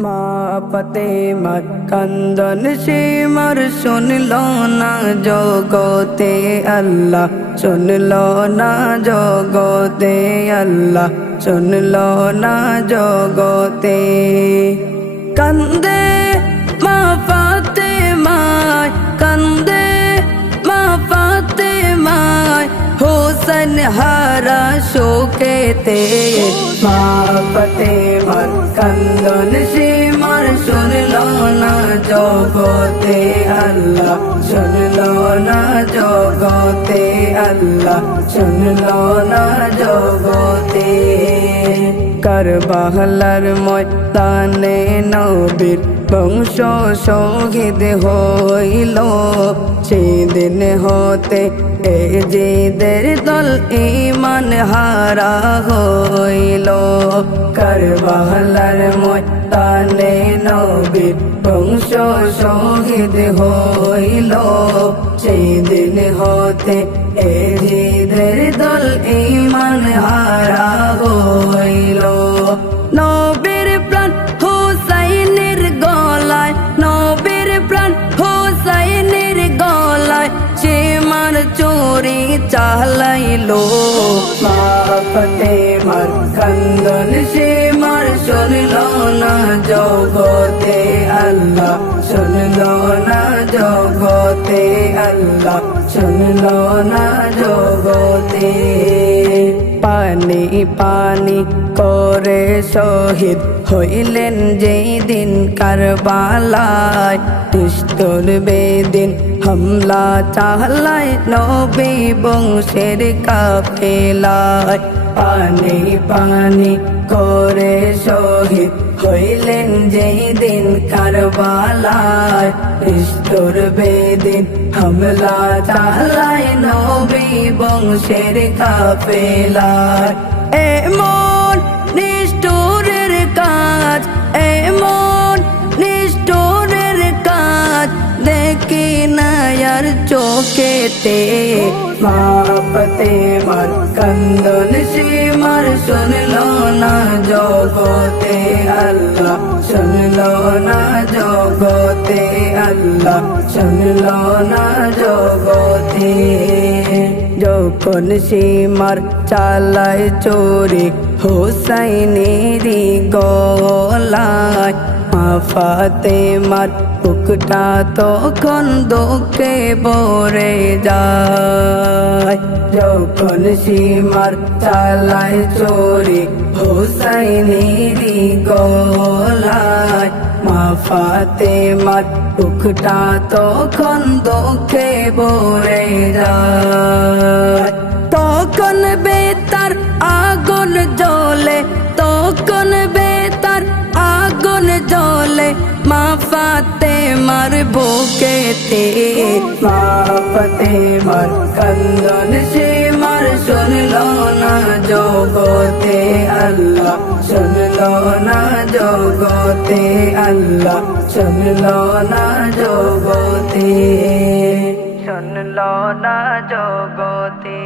মা ফাতেমার কান্দন সীমার শুনল না জগতে আল্লাহ, শুনল না জগতে আল্লাহ, শুনল না জগতে। কান্দে মা ফাতেমায়, কান্দে মা ফাতেমায়, হোসেন হারা শোকেতে। মা ফাতেমার কান্দন সীমার শুনল না জগতে আল্লাহ, শুনল না জগতে আল্লাহ, শুনল না জগতে। কারবালার ময়দানে নবীর বংশ শহীদ হইল, সেদিন হতে এ জিদের দল ঈমান হারা হইল। কারবালার ময়দানে নবীর বংশ শহীদ হইল, সেদিন হতে এ জিদের দল ঈমান হারা হইল। নবীর প্রাণ হুসাইনের গলায়, নবীর প্রাণ হুসাইনের গলায়, সীমার চুরি চালাইলো। মা ফাতেমার কান্দন সীমার শুনল না জগতে আল্লাহ, শুনল না জগতে আল্লাহ, শুনল না জগতে। পানি পানি করে শহীদ হইলেন যেই দিন কারবালায়, নিষ্ঠুর বেদিন হামলা চালায় নবী বংশের কাফেলায়। পানি পানি করে শহীদ হইলেন যেই দিন কারবালায়, নিষ্ঠুর বেদিন হামলা চালায় নবী বংশের কাফেলায়। এমন নিষ্ঠুরের কাজ, এমন নিষ্ঠুরের কাজ দেখি না আর চোখেতে। মা ফাতেমার কান্দন সীমার শুনল না জগতে আল্লাহ, শুনল না জগতে আল্লাহ, শুনল না জগতে। যখন সীমার চালায় চোরে হুসাইনেরই গলায়, মা ফাতেমার বুকটা তখন দুঃখে ভরে যায়। যখন সীমার চালায় চোরে হুসাইনেরই গলায়, মা ফাতেমার বুকটা তখন দুঃখে ভরে যায়। তখন বেতার আগুন জ্বলে, তখন বেতার আগুন জ্বলে মা ফাতেমার বুকেতে। মা ফাতেমার কান্দন সীমার শুনল না জগতে আল্লাহ, শুনল না জগতে আল্লাহ, শুনল না জগতে, শুনল না জগতে।